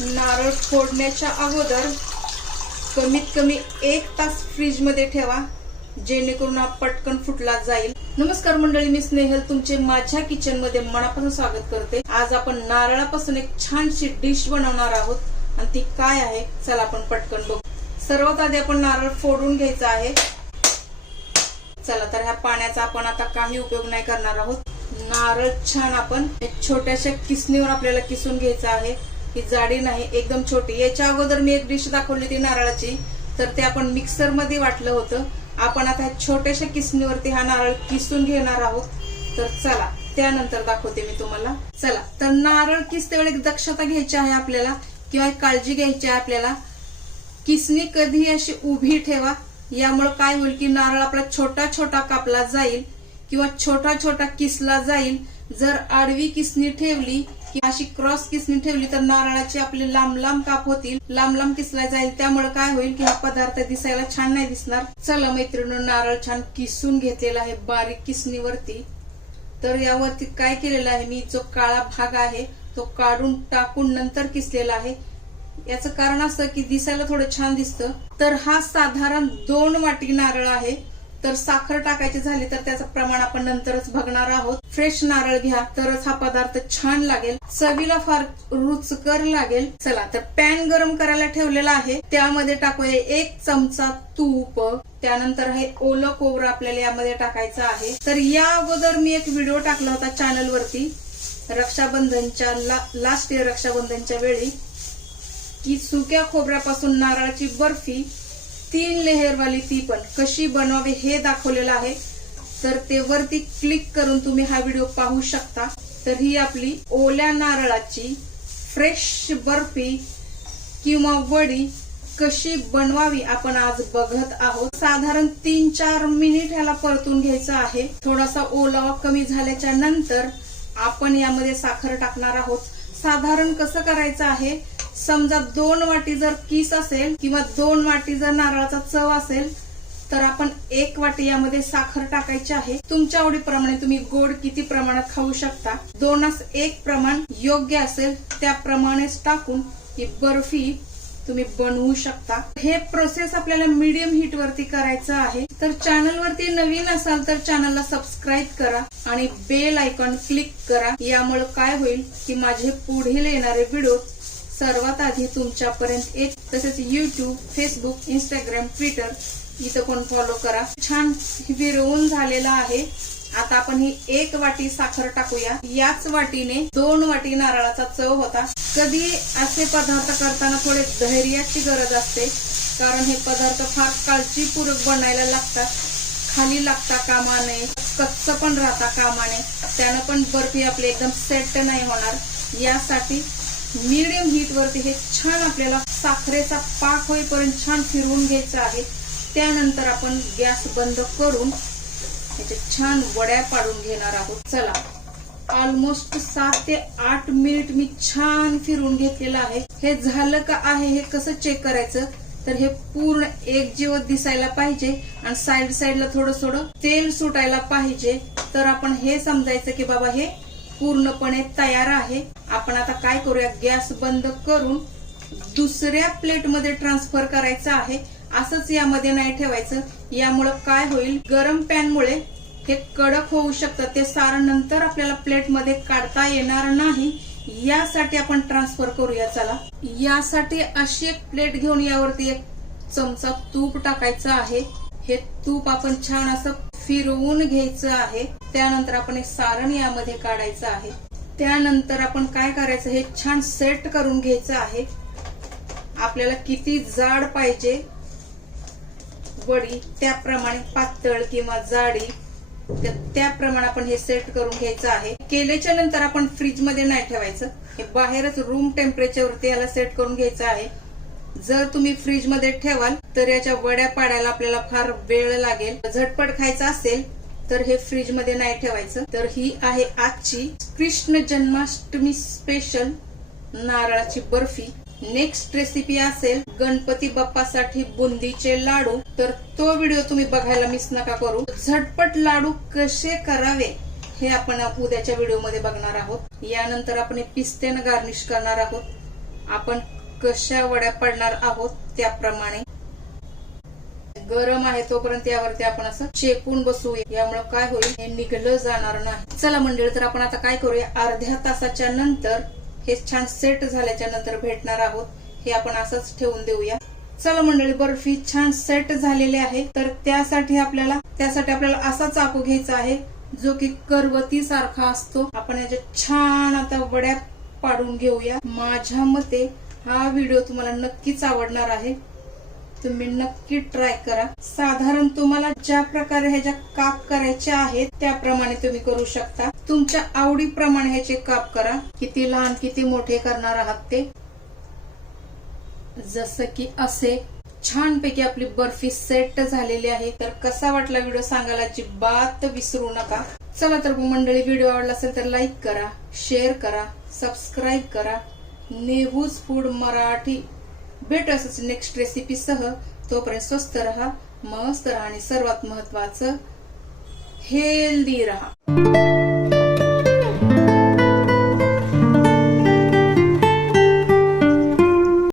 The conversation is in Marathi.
नारळ फोडण्याच्या अगोदर कमीत कमी एक तास फ्रीजमध्ये ठेवा जेणेकरून हा पटकन फुटला जाईल. नमस्कार मंडळी मी स्नेहल तुमचे माझ्या किचनमध्ये मनापासून स्वागत करते. आज आपण नारळापासून एक छानशी डिश बनवणार आहोत. आणि ती काय आहे? चला आपण पटकन बघू. सर्वात आधी आपण नारळ फोडून घ्यायचा आहे. चला तर ह्या पाण्याचा आपण आता काही उपयोग नाही करणार आहोत. नारळ छान आपण एक छोट्याशा किसणीवर आपल्याला किसून घ्यायचं आहे. ही जाडी नाही एकदम छोटी. याच्या अगोदर मी एक डिश दाखवली होती नारळाची. तर ते आपण मिक्सरमध्ये वाटलं होतं. आपण आता छोट्याशा किसणीवरती हा नारळ किसून घेणार आहोत. तर चला त्यानंतर दाखवते मी तुम्हाला. चला तर नारळ किसते वेळी दक्षता घ्यायची आहे आपल्याला किंवा एक काळजी घ्यायची आहे आपल्याला. किसणी कधी अशी उभी ठेवा यामुळे काय होईल की नारळ आपला छोटा छोटा कापला जाईल किंवा छोटा छोटा किसला जाईल. जर आडवी किसणी ठेवली किंवा अशी क्रॉस किसणी ठेवली तर नारळाचे आपले लांब लांब काप होतील. लांब लांब किसला जाईल त्यामुळे काय होईल की हा पदार्थ दिसायला छान नाही दिसणार. चला मैत्रिणी नारळ छान किसून घेतलेला आहे बारीक किसणीवरती. तर यावरती काय केलेलं आहे मी? जो काळा भाग आहे तो काढून टाकून नंतर किसलेला आहे. याचं कारण असं की दिसायला थोडं छान दिसतं. तर हा साधारण दोन वाटी नारळ आहे. तर साखर टाकायची झाली तर त्याचं प्रमाण आपण नंतरच बघणार आहोत. फ्रेश नारळ घ्या तरच हा पदार्थ छान लागेल. चवीला फार रुचकर लागेल. चला तर पॅन गरम करायला ठेवलेला आहे. त्यामध्ये टाकूया एक चमचा तूप. त्यानंतर हे ओलं कोबरं आपल्याला यामध्ये टाकायचं आहे. तर या अगोदर मी एक व्हिडिओ टाकला होता चॅनल वरती रक्षाबंधनच्या लास्ट इयर रक्षाबंधनच्या वेळी की सुक्या खोबऱ्यापासून नारळाची बर्फी तीन लेहरवाली ती पण कशी बनवावी हे दाखवलेलं आहे. तर ते वरती क्लिक करून तुम्ही हा व्हिडिओ पाहू शकता. तर ही आपली ओल्या नारळाची फ्रेश बर्फी किंवा वडी कशी बनवावी आपण आज बघत आहोत. साधारण तीन चार मिनिट ह्याला परतून घ्यायचं आहे. थोडासा ओलावा कमी झाल्याच्यानंतर आपण यामध्ये साखर टाकणार आहोत. साधारण कसं करायचं आहे? समजा दोन वाटी जर किस असेल किंवा दोन वाटी जर नारळाचा चव असेल तर आपण एक वाटी यामध्ये साखर टाकायची आहे. तुमच्या आवडीप्रमाणे तुम्ही गोड किती प्रमाणात खाऊ शकता? दोनास एक प्रमाण योग्य असेल त्याप्रमाणेच टाकून ही बर्फी तुम्ही बनवू शकता. हे प्रोसेस आपल्याला मीडियम हीट वरती करायचं आहे. तर चॅनल वरती नवीन असाल तर चॅनलला सबस्क्राईब करा आणि बेल आयकॉन क्लिक करा. यामुळे काय होईल की माझे पुढील येणारे व्हिडिओ सर्वात आधी तुमच्यापर्यंत एक तसेच युट्यूब फेसबुक इंस्टाग्राम ट्विटर इथं कोण फॉलो करा. छान विरवून झालेला आहे. आता आपण ही एक वाटी साखर टाकूया. याच वाटीने दोन वाटी नारळाचा चव होता. कधी असे पदार्थ करताना थोडे धैर्याची गरज असते कारण हे पदार्थ फार काळजीपूर्वक बनायला लागतात. खाली लागता कामा नये कच्च पण राहता कामा नये त्यानं पण बर्फी आपली एकदम सेट नाही होणार. यासाठी मीडियम हीट वरती हे छान आपल्याला साखरेचा पाक होईपर्यंत छान फिरवून घ्यायचं आहे. त्यानंतर आपण गॅस बंद करून याच्या छान वड्या पाडून घेणार आहोत. चला ऑलमोस्ट सात ते आठ मिनिट मी छान फिरवून घेतलेलं आहे. हे झालं का आहे हे कसं चेक करायचं? तर हे पूर्ण एकजीव दिसायला पाहिजे आणि साईड साईडला थोडं थोडं तेल सुटायला पाहिजे. तर आपण हे समजायचं की बाबा हे पूर्णपणे तयार आहे. आपण आता काय करूया? गॅस बंद करून दुसऱ्या प्लेटमध्ये ट्रान्सफर करायचं आहे. असंच यामध्ये नाही ठेवायचं. यामुळं काय होईल? गरम पॅनमुळे हे कडक होऊ शकतं. ते सारण नंतर आपल्याला प्लेटमध्ये काढता येणार नाही. यासाठी आपण ट्रान्सफर करूया. चला. यासाठी अशी एक प्लेट घेऊन यावरती एक चमचा तूप टाकायचं आहे. हे तूप आपण छान असं फिरवून घ्यायचं आहे. त्यानंतर आपण एक सारण यामध्ये काढायचं आहे. त्यानंतर आपण काय करायचं हे छान सेट करून घ्यायचं आहे. आपल्याला किती जाड पाहिजे वडी त्याप्रमाणे पातळ किंवा जाडी त्याप्रमाणे आपण हे सेट करून घ्यायचं आहे. केल्याच्यानंतर आपण फ्रीजमध्ये नाही ठेवायचं. हे बाहेरच रूम टेम्परेचरवरती याला सेट करून घ्यायचं आहे. जर तुम्ही फ्रीजमध्ये ठेवाल तर याच्या वड्या पाडायला आपल्याला फार वेळ लागेल. झटपट खायचं असेल तर हे फ्रीजमध्ये नाही ठेवायचं. तर ही आहे आजची कृष्ण जन्माष्टमी स्पेशल नारळाची बर्फी. नेक्स्ट रेसिपी असेल गणपती बाप्पासाठी बुंदीचे लाडू. तर तो व्हिडिओ तुम्ही बघायला मिस नका करू. झटपट लाडू कसे करावे हे आपण उद्याच्या व्हिडिओमध्ये बघणार आहोत. यानंतर आपण पिस्त्यानं गार्निश करणार आहोत. आपण कशा वड्या पडणार आहोत त्याप्रमाणे. गरम आहे तोपर्यंत यावरती आपण असं शेकून बसू. यामुळे काय होईल? हे निघलं जाणार नाही. चला मंडळी तर आपण आता काय करूया? अर्ध्या तासाच्या नंतर हे छान सेट झाल्याच्यानंतर भेटणार आहोत. हे आपण असंच ठेवून देऊया. चला मंडळी बर्फी छान सेट झालेली आहे. तर त्यासाठी आपल्याला त्यासाठी आपल्याला असा चाकू घ्यायचा आहे जो की करवती सारखा असतो. आपण याच्या छान आता वड्या पाडून घेऊया. माझ्या मते हा व्हिडिओ तुम्हाला नक्कीच आवडणार आहे. तुम्ही नक्की ट्राय करा. साधारण तुम्हाला ज्या प्रकारे ह्याच्या काप करायच्या आहेत त्याप्रमाणे तुम्ही करू शकता. तुमच्या आवडीप्रमाणे ह्याचे काप करा. किती लहान किती मोठे करणार आहात ते? जसं की असे छानपैकी आपली बर्फी सेट झालेली आहे. तर कसा वाटला व्हिडिओ सांगायला अजिबात विसरू नका. चला तर मग मंडळी व्हिडिओ आवडला असेल तर लाईक करा शेअर करा सबस्क्राईब करा. नेहूज फूड मराठी भेट असच नेक्स्ट रेसिपी सह तोपर्यंत स्वस्त राहा मस्त राहा आणि सर्वात महत्वाचं हेल्दी राहा.